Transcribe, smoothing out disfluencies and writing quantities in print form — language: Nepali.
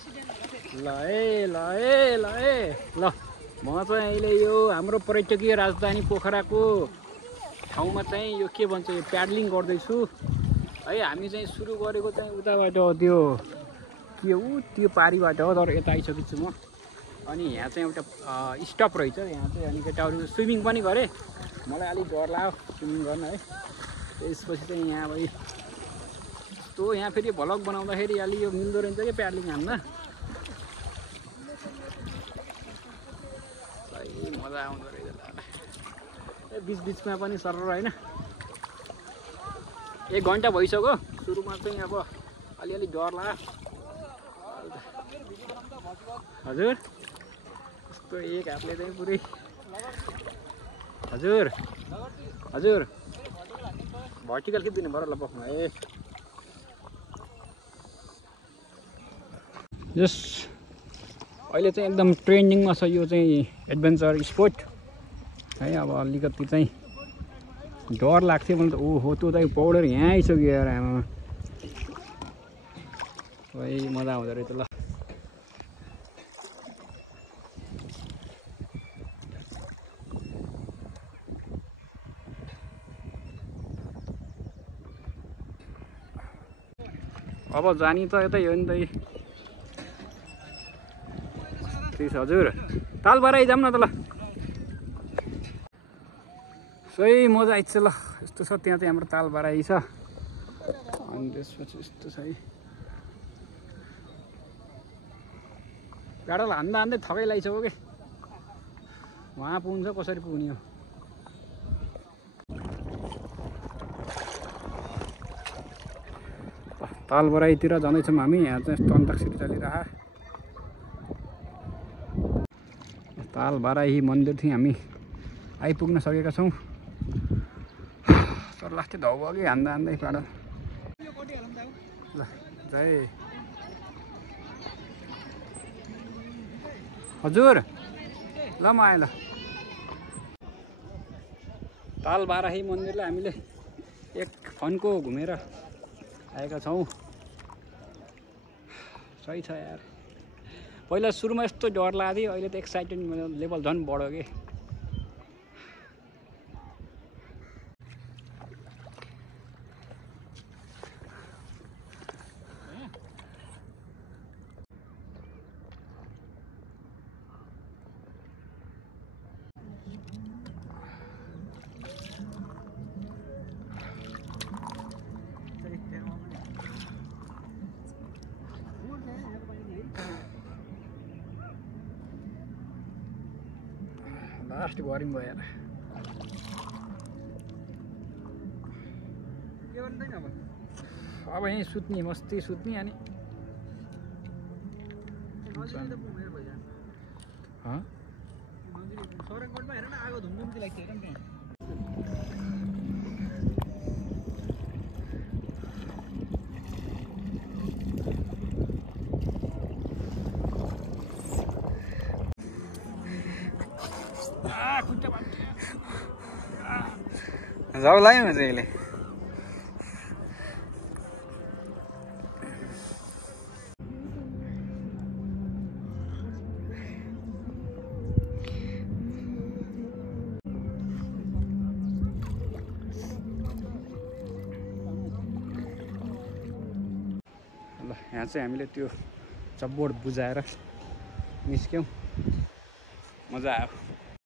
ल म चाहिँ अहिले यो हाम्रो पर्यटकीय राजधानी पोखराको ठाउँमा चाहिँ यो के भन्छ यो प्याडलिङ गर्दैछु है। हामी चाहिँ सुरु गरेको चाहिँ उताबाट त्यो के हो त्यो पारीबाट हो, तर यता आइसकेको छु म। अनि यहाँ चाहिँ एउटा स्टप रहेछ यहाँ चाहिँ। अनि केटाहरू स्विमिङ पनि गरेँ, मलाई अलिक डर लाग्यो स्विमिङ गर्न है। त्यसपछि चाहिँ यहाँ अब यस्तो यहाँ फेरि भ्लग बनाउँदाखेरि अलि यो मिल्दो रहेछ कि प्याडलिङ हान्न, मजा आउँदो रहेछ। बिचमा पनि सर होइन 1 घन्टा भइसक्यो। सुरुमा चाहिँ अब अलिअलि डर लाग्यो हजुर। यस्तो एक हातले चाहिँ पुरै हजुर हजुर भर्टिकल खिच्दिनु पर्यो ल बस्नु है। जस अहिले चाहिँ एकदम ट्रेन्डिङमा छ यो चाहिँ एडभेन्चर स्पोर्ट है। अब अलिकति चाहिँ डर लाग्थ्यो मलाई त। ओहो त्यो चाहिँ पौडेर यहाँ आइसक्यो यार आमामा, है मजा आउँदो रहेछ ल। अब जानी त यतै हो नि त। हजुर तालबाराई जाऊँ न त ल। सही मजा आइन्छ ल। यस्तो छ त्यहाँ चाहिँ हाम्रो तालबाराई छ। अनि त्यसपछि यस्तो छ है गाडा हान्दा हान्दै थकै लागिसक्यो कि वहाँ पुग्छ कसरी पुग्ने हो। तालबाराईतिर जाँदैछौँ हामी। यहाँ चाहिँ यस्तो अन्ताक्षरी चलिरह। तालबाराई मन्दिर थियौँ हामी आइपुग्न सकेका छौँ। तर लास्टै धाउ भयो कि हान्दा हान्दै पाडा ल जय हजुर ल म आएँ ल। तालबाराई मन्दिरलाई हामीले एक फन्को घुमेर आएका छौँ। सही छ यार। पहिला सुरुमा यस्तो डर लाग्थ्यो, अहिले त एक्साइटमेन्ट लेभल झन् बढ्यो कि। लास्ट बोरिङ भयो यार। अब यहीँ सुत्ने मस्ती सुत्ने अनि जाऊ लाग्यो म चाहिँ अहिले। ल यहाँ चाहिँ हामीले त्यो चपबोर्ड बुझाएर निस्क्यौँ, मजा आयो।